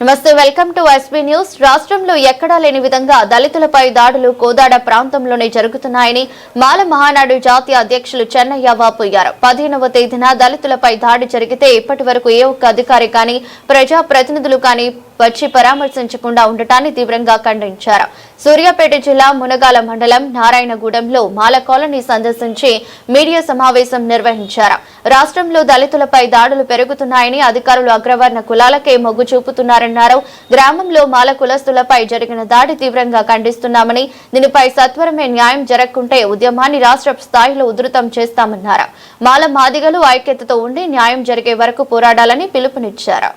నమస్తే welcome to SB news. రాష్ట్రంలో ఎక్కడా లేని విధంగా దళితులపై దాడులు కోదాడ ప్రాంతంలోనే జరుగుతున్నాయని మాల మహానాడు జాతీయ అధ్యక్షులు చెన్నయ్య వాపోయారు పదిహేనవ తేదీన దళితులపై దాడి జరిగితే ఇప్పటి వరకు ఏ ఒక్క అధికారి కానీ ప్రజా ప్రతినిధులు కానీ వచ్చి పరామర్శించకుండా ఉండటాన్ని తీవ్రంగా ఖండించారు. సూర్యాపేట జిల్లా మునగాల మండలం నారాయణగూడెంలో మాల కాలనీ సందర్శించి మీడియా సమావేశం నిర్వహించారు. రాష్ట్రంలో దళితులపై దాడులు పెరుగుతున్నాయని అధికారులు అగ్రవర్ణ కులాలకే మొగ్గు చూపుతున్నారన్నారు. గ్రామంలో మాల కులస్తులపై జరిగిన దాడి తీవ్రంగా ఖండిస్తున్నామని దీనిపై సత్వరమే న్యాయం జరగకుంటే ఉద్యమాన్ని రాష్ట్ర స్థాయిలో ఉధృతం చేస్తామన్నారు. మాల మాదిగలు ఐక్యతతో ఉండి న్యాయం జరిగే వరకు పోరాడాలని పిలుపునిచ్చారు.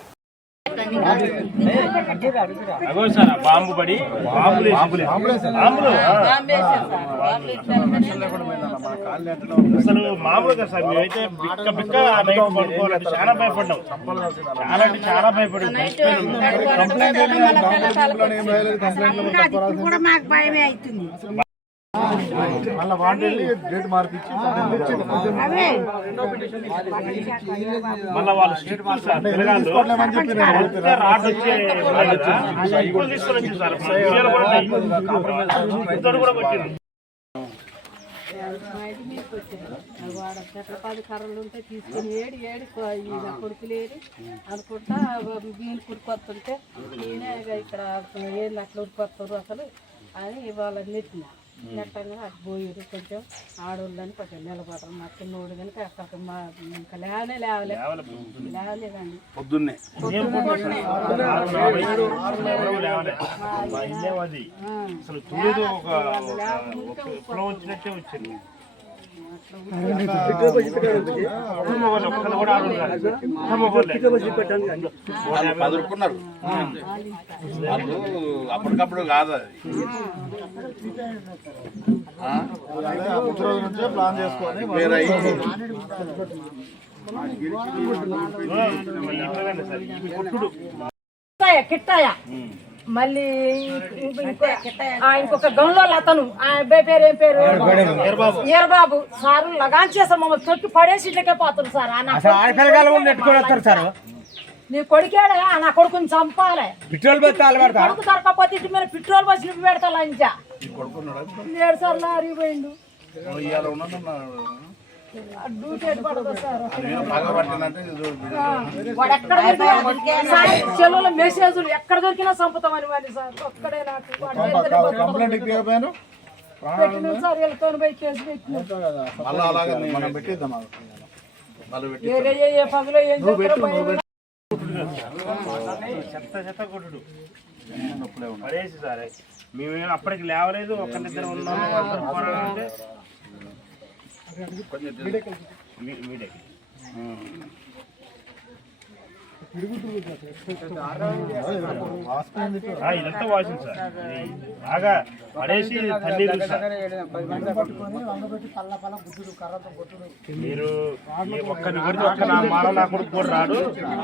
అగో సార్ బాంబు పడి బాంబులు బాంబులు అసలు మామూలుగా సార్ మేమైతే బిక్క బిక్క నైట్ పడుకోవాలి చాలా భయపడ్డాం చాలా అంటే చాలా భయపడ్డాం కూడా మాకు భయమే అవుతుంది. మళ్ళీ వాళ్ళు డేట్ మార్పించి పిల్లగాళ్ళు వస్తే రాడ్ వచ్చే వాడ చెట్ల కర్రలు ఉంటే తీసుకుని ఏడి ఏడి కొ- అనుకుంటా వీళ్ళు కుడికొస్తుంటే నేనే ఇక్కడ ఏళ్ళు అట్లా ఉడికొస్తారు అసలు అని వాళ్ళని నెట్టిన నెట్టంగా అటు పోయారు కొంచెం ఆడోళ్ళని కొంచెం నిలబడరు. మా చిన్నోడు కనుక అక్కడ మా ఇంకా లేవనే లేవలే. లేవలే కానీ పొద్దున్నే. అసలు తూలేదు ఒక ఒక విప్లవం వచ్చినట్టే వచ్చింది. పదురుకున్నారు వాళ్ళు అప్పటికప్పుడు కాదు అది ఆ? వేరయ్యి మళ్ళీ ఇంకొక గంలో అతను. ఆ అబ్బాయి పేరు ఏం పేరు? ఈరబాబు సార్ లగాన్ చేసాం మమ్మల్ని తొక్కి పడేసి ఇళ్ళకే పోతారు సార్. ఆ నా కొడుకు- నీ కొడుకేడా? ఆ నా కొడుకుని చంపాలి. పెట్రోల్ కొడుకు దొరకపోతే ఇంటి మీద పెట్రోల్ బస్సు నింపి పెడతా లంచా ఏడు సార్ లారీ చెల్లెల మెసేజ్లు ఎక్కడ దొరికినా చంపుతామని మరి సార్. ఒక్కడే నాకు. పెట్టిన సార్ వీళ్ళతో పోయి కేసు పెట్టిన. వేరే ఏ ఏం చేస్తారో. చెత్త చెత్త కొట్టుడు. పడేసి సార్ మేము అప్పటికి లేవలేదు ఒకరిద్దరు ఉన్నాము అందరూ పోరాడాలంటే మీ- మీడియాకి. ఇదంతా వాసింది సార్. బాగా పడేసి మీరు ఈ ఒక్కరిని ఒక్క నా మాల నా కొడుకు కూడా రాడు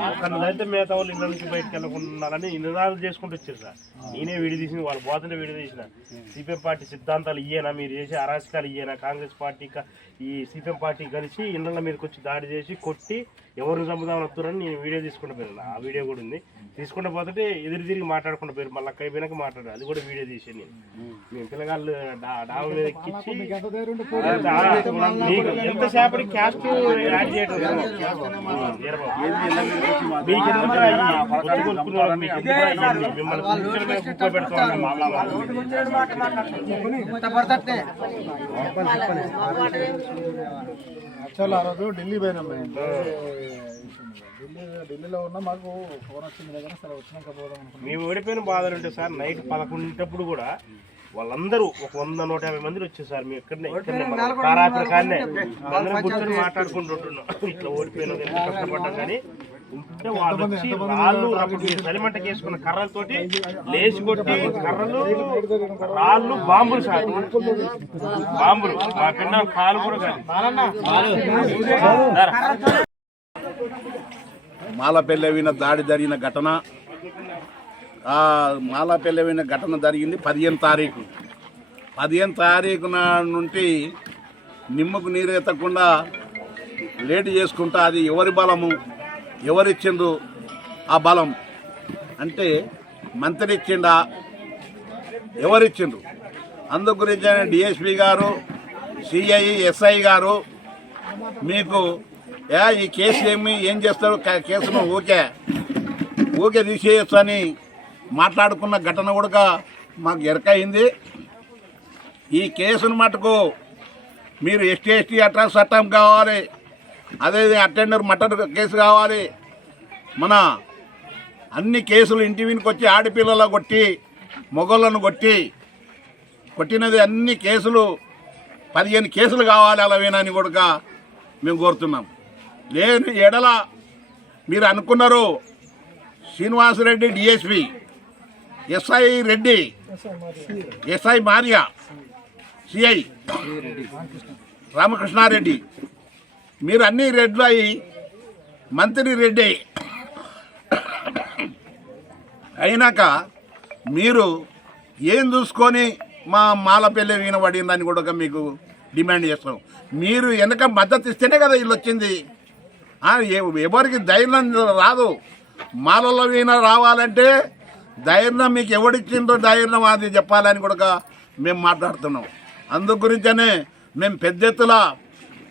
ఒక్కరిని అయితే మిగతా వాళ్ళు ఇళ్ళ నుంచి బయటకు వెళ్ళకుండాలని నినాదాలు చేసుకుంటూ వచ్చారు సార్. నేనే విడిదీసింది వాళ్ళ వాళ్ళు పోతుంటే విడి సిపిఎం పార్టీ సిద్ధాంతాలు ఇయ్యేనా? మీరు చేసే అరాచకాలు ఇయ్యేనా? కాంగ్రెస్ పార్టీ ఈ సిపిఎం పార్టీ కలిసి ఇళ్ళ మీదకి వచ్చి దాడి చేసి కొట్టి ఎవరిని చంపుదామని వస్తున్నారని నేను వీడియో తీసుకుంటాను పోయాను ఆ వీడియో కూడా ఉంది. తీసుకుంటూ పోతుంటే ఎదురు తిరిగి మాట్లాడుకుంటూ పోయారు. మళ్ళీ అక్కడ పోయినాక మాట్లాడారు అది కూడా వీడియో తీసాను నేను. మేము పిల్లగాళ్ళు డాబా మీద ఎక్కించి ఎంతసేపటి క్యాస్ట్ యాడ్ చేయడం మీకు? మిమ్మల్ని యాక్చువల్ ఆ రోజు ఢిల్లీ పోయినాం మేము. ఢిల్లీ ఢిల్లీలో ఉన్న మాకు ఫోన్ వచ్చింది దగ్గర సరే వచ్చినాక పోదాం అనుకున్నాం. మేము ఓడిపోయిన బాధలు ఉంటే సార్ నైట్ పదకొండింటప్పుడు కూడా వాళ్ళందరూ ఒక వంద నూట యాభై మంది వచ్చారు సార్ మేము ఇక్కడనే ఇక్కడనే తారాపుర కాడనే అందరం కూర్చొని మాట్లాడుకుంటుంటున్నాం ఇట్లా ఓడిపోయినది ఎంత కష్టపడ్డాం కానీ ఉంటే వాళ్ళు వచ్చి రాళ్ళు అప్పుడు చలిమంటకి వేసుకున్న కర్రలతోటి లేచి కొట్టి కర్రలు రాళ్ళు బాంబులు సార్. బాంబులు. మా పిన్న కాలు కూడా కాదు. మాలపెల్లవిన దాడి జరిగిన ఘటన. ఆ మాలపెల్లవిన ఘటన జరిగింది పదిహేను తారీఖు. పదిహేను తారీఖు నుండి నిమ్మకు నీరు ఎత్తకుండా లేట్ చేసుకుంటా అది ఎవరి బలము ఎవరిచ్చిండ్రు ఆ బలం అంటే మంత్రి ఇచ్చిండా ఎవరిచ్చిండ్రు? అందు గురించి డిఎస్పి గారు సిఐ ఎస్ఐ గారు మీకు ఈ కేసు ఏమి ఏం చేస్తారు? కేసును ఊకే ఊకే తీసేయచ్చు అని మాట్లాడుకున్న ఘటన కూడా మాకు ఎరకయింది ఈ కేసును మటుకు మీరు ఎస్టీ ఎస్టీ అట్రా చట్టం కావాలి. అదే అటెండర్ మటర్ కేసు కావాలి. మన అన్ని కేసులు ఇంటి వీనికి వచ్చి ఆడపిల్లల కొట్టి మొగళ్ళను కొట్టి కొట్టినది అన్ని కేసులు పదిహేను కేసులు కావాలి అలా అలావేనని కూడా మేము కోరుతున్నాం. లేని ఎడల మీరు అనుకున్నారు Srinivasareddy DSP SI Reddy SI Maria CI Ramakrishnareddy. మీరు అన్ని రెడ్లు అయి మంత్రి రెడ్డి అయినాక మీరు ఏం చూసుకొని మా మాలపల్లి వినబడిందని కూడా మీకు డిమాండ్ చేస్తాం. మీరు వెనక మద్దతు ఇస్తేనే కదా వీళ్ళు వచ్చింది. ఎవరికి ధైర్యం రాదు. మాలలో అయినా రావాలంటే ధైర్యం మీకు ఎవడిచ్చిందో ధైర్యం అది చెప్పాలని కూడా మేము మాట్లాడుతున్నాం. అందు గురించనే మేము పెద్ద ఎత్తులో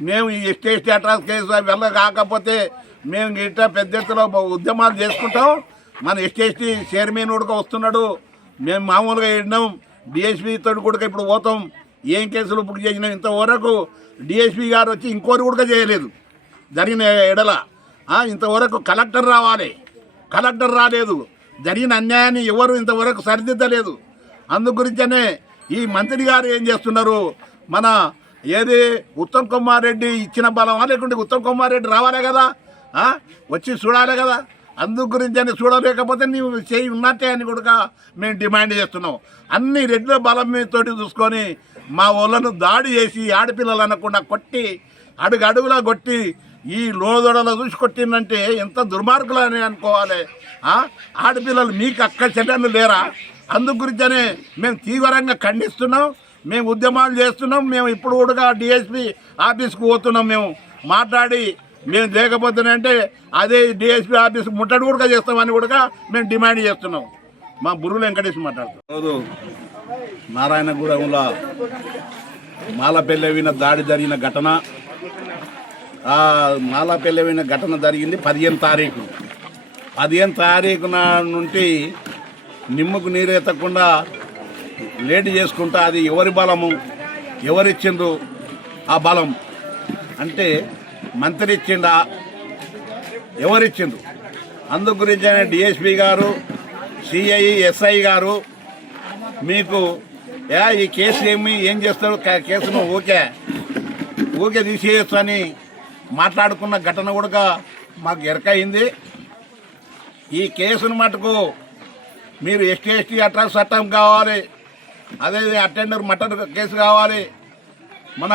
మేము ఈ ఎస్టీ అట్రాస్ కేసు వెళ్ళ కాకపోతే మేము ఇట్లా పెద్ద ఎత్తులో ఉద్యమాలు చేసుకుంటాం. మన ఎస్టీఎస్టీ చైర్మన్ కూడా వస్తున్నాడు. మేము మామూలుగా వెళ్ళినాం. డిఎస్పీతో కూడా ఇప్పుడు పోతాం. ఏం కేసులు బుక్ చేసినాం ఇంతవరకు డిఎస్పీ గారు వచ్చి ఇంకోటి కూడా చేయలేదు. జరిగిన ఎడల ఇంతవరకు కలెక్టర్ రావాలి. కలెక్టర్ రాలేదు. జరిగిన అన్యాయాన్ని ఎవరు ఇంతవరకు సరిదిద్దలేదు. అందు గురించనే ఈ మంత్రి గారు ఏం చేస్తున్నారు? మన ఏది ఉత్తమ్ కుమార్ రెడ్డి ఇచ్చిన బలమా? లేకుంటే ఉత్తమ్ కుమార్ రెడ్డి రావాలే కదా? వచ్చి చూడాలి కదా? అందు గురించి అని చూడలేకపోతే నీవు చేయి ఉన్నట్టే అని కూడా మేము డిమాండ్ చేస్తున్నాం. అన్ని రెడ్ల బలం మీతోటి చూసుకొని మా వాళ్ళను దాడి చేసి ఆడపిల్లలు అనకుండా కొట్టి అడుగు అడుగులా కొట్టి ఈ లోదొడల చూసి కొట్టిందంటే ఎంత దుర్మార్గులు అని అనుకోవాలి ఆడపిల్లలు మీకు అక్క చెల్లెళ్ళు లేరా? అందు గురించనే మేము తీవ్రంగా ఖండిస్తున్నాం మేము ఉద్యమాలు చేస్తున్నాం మేము ఇప్పుడు కూడా డిఎస్పి ఆఫీస్కి పోతున్నాం మేము. మాట్లాడి మేము లేకపోతేనంటే అదే డిఎస్పి ఆఫీస్ ముట్టడి కూడా చేస్తామని కూడా మేము డిమాండ్ చేస్తున్నాం. మా బుర్రు వెంకటేష్ మాట్లాడుతున్నాం రోజు నారాయణగూడెంలో మాలపెల్లవిన దాడి జరిగిన ఘటన. ఆ మాలపెల్లవిన ఘటన జరిగింది పదిహేను తారీఖు. పదిహేను తారీఖు నుండి నిమ్మకు నీరెత్తకుండా లేట్ చేసుకుంటా అది ఎవరి బలము ఎవరిచ్చిండ్రు ఆ బలం? అంటే మంత్రి ఇచ్చిండా ఎవరిచ్చిండ్రు? అందు గురించి డిఎస్పి గారు సిఐ ఎస్ఐ గారు మీకు ఏ ఈ కేసు ఏమి ఏం చేస్తారు? కేసును ఓకే ఊకే తీసేయచ్చు అని మాట్లాడుకున్న ఘటన కూడా మాకు ఎరకయింది. ఈ కేసును మటుకు మీరు ఎస్టీ ఎస్టీ అట్రా చట్టం కావాలి. అదే అటెండర్ మటర్ కేసు కావాలి. మన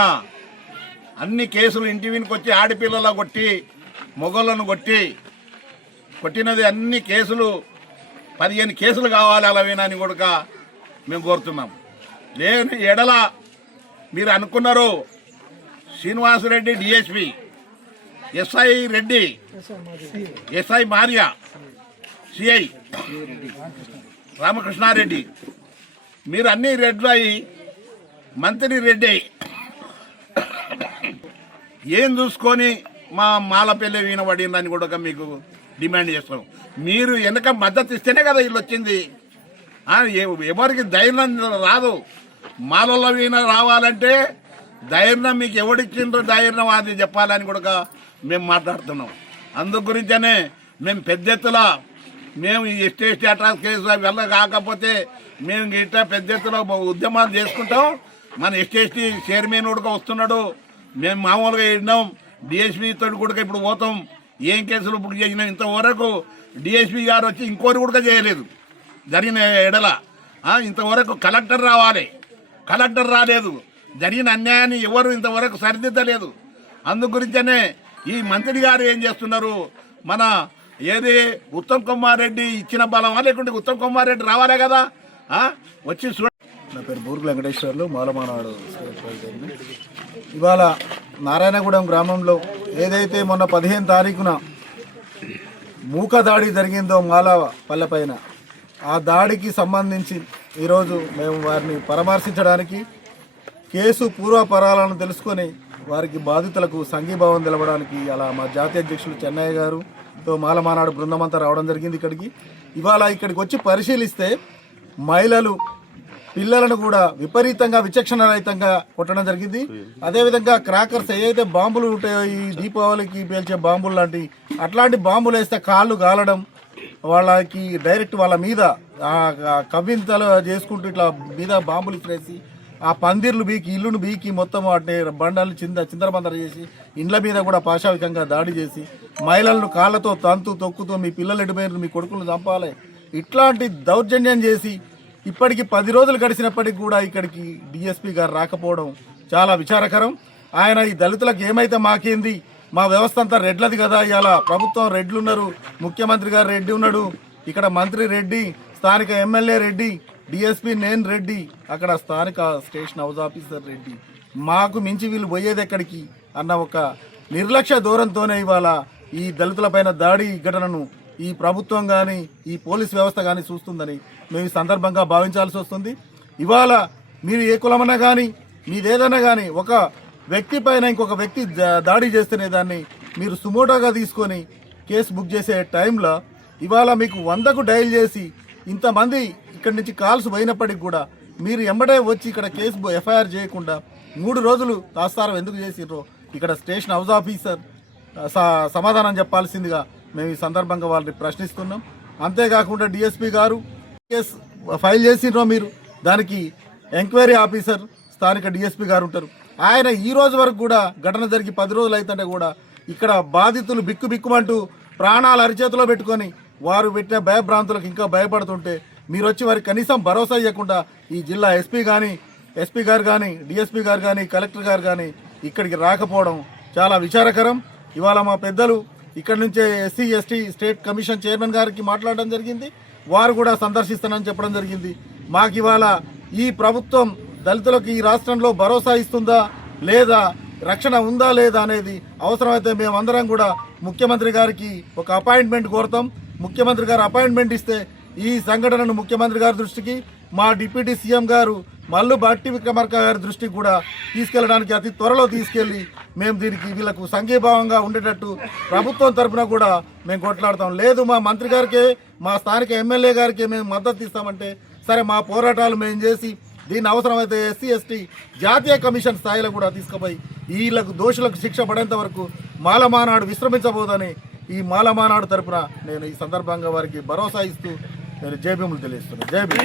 అన్ని కేసులు ఇంటి వచ్చి ఆడపిల్లల కొట్టి మొగళ్ళను కొట్టి కొట్టినది అన్ని కేసులు పదిహేను కేసులు కావాలి అలావేనని కూడా మేము కోరుతున్నాం. లేని ఎడల మీరు అనుకున్నారు Srinivasareddy DSP SI Reddy SI Maria CI Ramakrishnareddy. మీరు అన్ని రెడ్లు అయి మంత్రి రెడ్డి ఏం చూసుకొని మా మాలపల్లి వీణబడిందని కూడా మీకు డిమాండ్ చేస్తాం. మీరు వెనక మద్దతు ఇస్తేనే కదా వీళ్ళు వచ్చింది. ఎవరికి ధైర్యం రాదు. మాలలో వీణ రావాలంటే ధైర్యం మీకు ఎవడిచ్చిండ్రో ధైర్యం అది చెప్పాలని కూడా మేము మాట్లాడుతున్నాం. అందు గురించనే మేము పెద్ద ఎత్తున మేము ఈ ఎస్టీ స్టేటస్ అట్రాస్ కేసు వెళ్ళ కాకపోతే మేము ఇట్లా పెద్ద ఎత్తున ఉద్యమాలు చేసుకుంటాం. మన ఎస్టీ చైర్మన్ కూడా వస్తున్నాడు. మేము మామూలుగా వెళ్ళినాం డిఎస్పీ తోటి కూడా ఇప్పుడు పోతాం. ఏం కేసులు బుక్ చేసినాం ఇంతవరకు డిఎస్పీ గారు వచ్చి ఇంకోటి కూడా చేయలేదు. జరిగిన ఎడల. ఇంతవరకు కలెక్టర్ రావాలి. కలెక్టర్ రాలేదు. జరిగిన అన్యాయాన్ని ఎవరు ఇంతవరకు సరిదిద్దలేదు. అందు గురించనే ఈ మంత్రి గారు ఏం చేస్తున్నారు? మన ఏది ఉత్తమ్ కుమార్ రెడ్డి ఇచ్చిన బలమా లేకుంటే ఉత్తమ్ కుమార్ రెడ్డి రావాలే కదా? వచ్చి చూడ నా పేరు బూర్గు వెంకటేశ్వర్లు మాలమానాడు ఇవాళ నారాయణగూడెం గ్రామంలో ఏదైతే మొన్న పదిహేను తారీఖున మూక దాడి జరిగిందో మాల పల్లె పైన ఆ దాడికి సంబంధించి ఈరోజు మేము వారిని పరామర్శించడానికి కేసు పూర్వపరాలను తెలుసుకొని వారికి బాధితులకు సంఘీభావం తెలపడానికి అలా మా జాతీయ అధ్యక్షులు చెన్నయ్య గారు తో మాలమానాడు బృందం అంతా రావడం జరిగింది ఇక్కడికి. ఇవాళ ఇక్కడికి వచ్చి పరిశీలిస్తే మహిళలు పిల్లలను కూడా విపరీతంగా విచక్షణ రహితంగా కొట్టడం జరిగింది. అదేవిధంగా క్రాకర్స్ ఏదైతే బాంబులు ఉంటాయో ఈ దీపావళికి పేల్చే బాంబులు లాంటి అట్లాంటి బాంబులు వేస్తే కాళ్ళు గాలడం వాళ్ళకి డైరెక్ట్ వాళ్ళ మీద కవ్వింతలు చేసుకుంటూ ఇట్లా మీద బాంబులు ఇసిరేసి ఆ పందిర్లు బీకి ఇల్లును బీకి మొత్తం వాటిని బండలు చింద చిందరబందర చేసి ఇండ్ల మీద కూడా పాశావికంగా దాడి చేసి మహిళలను కాళ్ళతో తంతు తొక్కుతో మీ పిల్లలు ఎడిపోయారు మీ కొడుకులను చంపాలి. ఇట్లాంటి దౌర్జన్యం చేసి ఇప్పటికి పది రోజులు గడిచినప్పటికి కూడా ఇక్కడికి డిఎస్పీ గారు రాకపోవడం చాలా విచారకరం. ఆయన ఈ దళితులకు ఏమైతే మాకేంది? మా వ్యవస్థ అంతా రెడ్లది కదా ఇవాళ ప్రభుత్వం రెడ్లు ఉన్నారు ముఖ్యమంత్రి గారు రెడ్డి ఉన్నాడు ఇక్కడ మంత్రి రెడ్డి స్థానిక ఎమ్మెల్యే రెడ్డి డిఎస్పీ నేను రెడ్డి అక్కడ స్థానిక స్టేషన్ హౌస్ ఆఫీసర్ రెడ్డి. మాకు మించి వీళ్ళు పోయేది ఎక్కడికి అన్న ఒక నిర్లక్ష్య దూరంతోనే ఇవాళ ఈ దళితులపైన దాడి ఘటనను ఈ ప్రభుత్వం కానీ ఈ పోలీస్ వ్యవస్థ కానీ చూస్తుందని మేము ఈ సందర్భంగా భావించాల్సి వస్తుంది. ఇవాళ మీరు ఏ కులమన్నా కానీ మీదేదైనా కానీ ఒక వ్యక్తి పైన ఇంకొక వ్యక్తి దా- దాడి చేస్తేనే దాన్ని మీరు సుమోటోగా తీసుకొని కేసు బుక్ చేసే టైంలో ఇవాళ మీకు వందకు డయల్ చేసి ఇంతమంది ఇక్కడి నుంచి కాల్స్ పోయినప్పటికి కూడా మీరు ఎంబడే వచ్చి ఇక్కడ కేసు ఎఫ్ఐఆర్ చేయకుండా మూడు రోజులు తాస్తారం ఎందుకు చేసిర్రో? ఇక్కడ స్టేషన్ హౌస్ ఆఫీసర్ స- సమాధానం చెప్పాల్సిందిగా మేము ఈ సందర్భంగా వాళ్ళని ప్రశ్నిస్తున్నాం. అంతేకాకుండా డిఎస్పీ గారు కేసు ఫైల్ చేసిర్రో మీరు? దానికి ఎంక్వైరీ ఆఫీసర్ స్థానిక డిఎస్పీ గారు ఉంటారు. ఆయన ఈ రోజు వరకు కూడా ఘటన జరిగి పది రోజులు అవుతుంటే కూడా ఇక్కడ బాధితులు బిక్కు బిక్కుమంటూ ప్రాణాలు అరిచేతిలో పెట్టుకొని వారు పెట్టిన భయభ్రాంతులకు ఇంకా భయపడుతుంటే మీరు వచ్చి వారికి కనీసం భరోసా ఇవ్వకుండా ఈ జిల్లా ఎస్పీ కానీ ఎస్పీ గారు కానీ డిఎస్పీ గారు కానీ కలెక్టర్ గారు కానీ ఇక్కడికి రాకపోవడం చాలా విచారకరం. ఇవాళ మా పెద్దలు ఇక్కడి నుంచే SC ST state commission chairman గారికి మాట్లాడడం జరిగింది. వారు కూడా సందర్శిస్తానని చెప్పడం జరిగింది. మాకు ఇవాళ ఈ ప్రభుత్వం దళితులకు ఈ రాష్ట్రంలో భరోసా ఇస్తుందా లేదా రక్షణ ఉందా లేదా అనేది అవసరమైతే మేమందరం కూడా ముఖ్యమంత్రి గారికి ఒక అపాయింట్మెంట్ కోరుతాం. ముఖ్యమంత్రి గారు అపాయింట్మెంట్ ఇస్తే ఈ సంఘటనను ముఖ్యమంత్రి గారి దృష్టికి మా డిప్యూటీ సీఎం గారు మల్లు బట్టి విక్రమార్క గారి దృష్టికి కూడా తీసుకెళ్ళడానికి అతి త్వరలో తీసుకెళ్ళి మేము దీనికి వీళ్ళకు సంఘీభావంగా ఉండేటట్టు ప్రభుత్వం తరఫున కూడా మేము కొట్లాడతాం. లేదు మా మంత్రి గారికే మా స్థానిక ఎమ్మెల్యే గారికి మేము మద్దతు ఇస్తామంటే సరే మా పోరాటాలు మేము చేసి దీన్ని అవసరమైతే ఎస్సీ ఎస్టీ జాతీయ కమిషన్ స్థాయిలో కూడా తీసుకుపోయి వీళ్ళకు దోషులకు శిక్ష పడేంత వరకు మాలమానాడు విశ్రమించబోదని ఈ మాలమానాడు తరపున నేను ఈ సందర్భంగా వారికి భరోసా ఇస్తూ నేను జేబీములు తెలియజేస్తున్నాను. జేబీ